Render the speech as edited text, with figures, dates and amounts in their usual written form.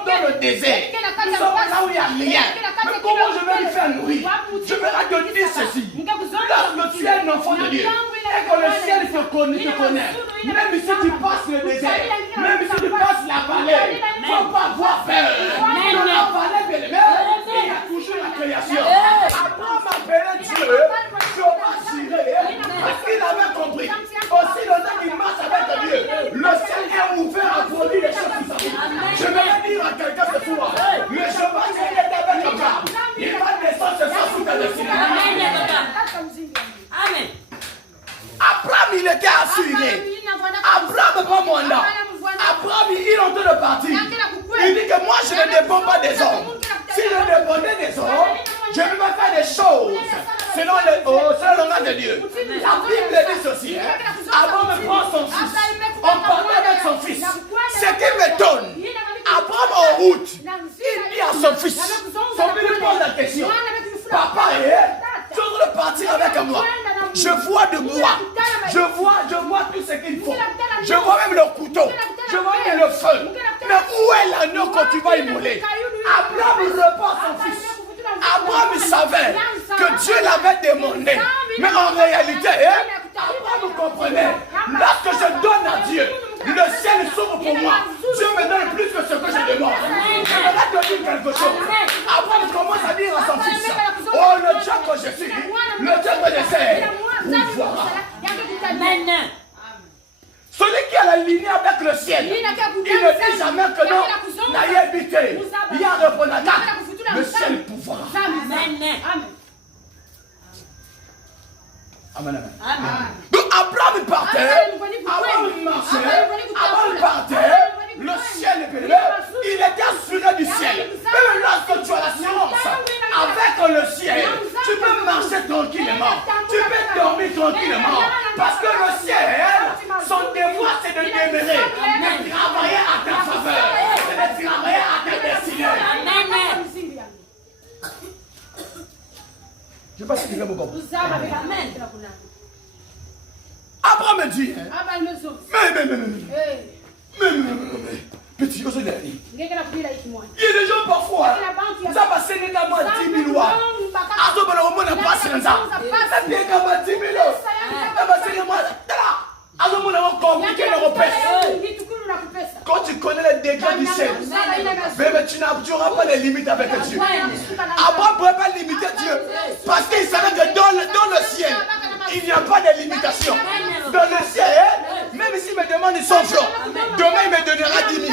dans le désert. Nous sommes là où il n'y a rien. Mais comment je vais lui faire nourrir? Je vais te dire ceci. Lorsque tu es un enfant de Dieu, et que le ciel te connaît, même si tu passes le désert, même si tu passes la vallée, il ne faut pas avoir peur. Dans la vallée, bien aimé, il y a toujours la création. Abraham appelait Dieu, je vais tirer, parce qu'il avait compris. Aussi longtemps qu'il marche avec Dieu, le ciel est ouvert à produire les choses qui sont. Je vais dire à quelqu'un ce soir, le chemin qui est avec Abraham, il va descendre ce soir sous ta destinée. Amen. Abraham, il était assuré. Abraham, pas mon nom. Abraham, il est en train de partir. Il dit que moi, je ne dépends pas des hommes. Si je dépendais des hommes, je ne vais pas faire des choses selon le langage de Dieu. La Bible dit ceci. Abraham prend son fils. On parlait avec son fils. Ce qui m'étonne, Abraham en route, il dit à son fils, son fils lui pose la question, papa, tu veux partir avec moi? Je vois de bois, je vois tout ce qu'il faut. Je vois même le couteau, je vois même le feu. Mais où est l'agneau quand tu vas immoler? Abraham répond à son fils. Abraham savait que Dieu l'avait demandé. Mais en réalité, Abraham comprenait. Lorsque je donne à Dieu, le ciel s'ouvre pour moi. Dieu me donne plus que ce que je demande. Je vais te dire quelque chose. Abraham commence à dire à son fils, oh, le Dieu que je suis, le Dieu que je sais, pouvoir. Amen. Celui qui a la lignée avec le ciel, il ne dit jamais que non, n'a y habité. Il y a un reponata. Le ciel pouvoir. Amen. Amen. Donc Abraham partait, Abraham marchait, Abraham partait, le ciel est élevé, il était assuré du ciel. Même lorsque tu as l'assurance avec le ciel, tu peux marcher tranquillement, tu peux dormir tranquillement, parce que le ciel, son devoir c'est de demeurer, de travailler à ta faveur, c'est de travailler à ta destinée. Amen. Je ne sais pas si tu veux me comprendre. Amen. Abraham dit, mais, petit, il y a des gens parfois, ça va saigner dans moi 10 000 lois. Ah, tu vas me faire passer dans ça. Ça vient comme 10 000 lois. Ça va saigner moi. Ah, tu vas me compliquer le repère. Quand tu connais les degrés du ciel, tu n'auras pas de limites avec Dieu. Abraham ne pouvait pas limiter Dieu. Parce qu'il savait que dans le ciel, il n'y a pas de limitation. Dans le ciel, même s'il me demande son front, demain il me donnera 10 000.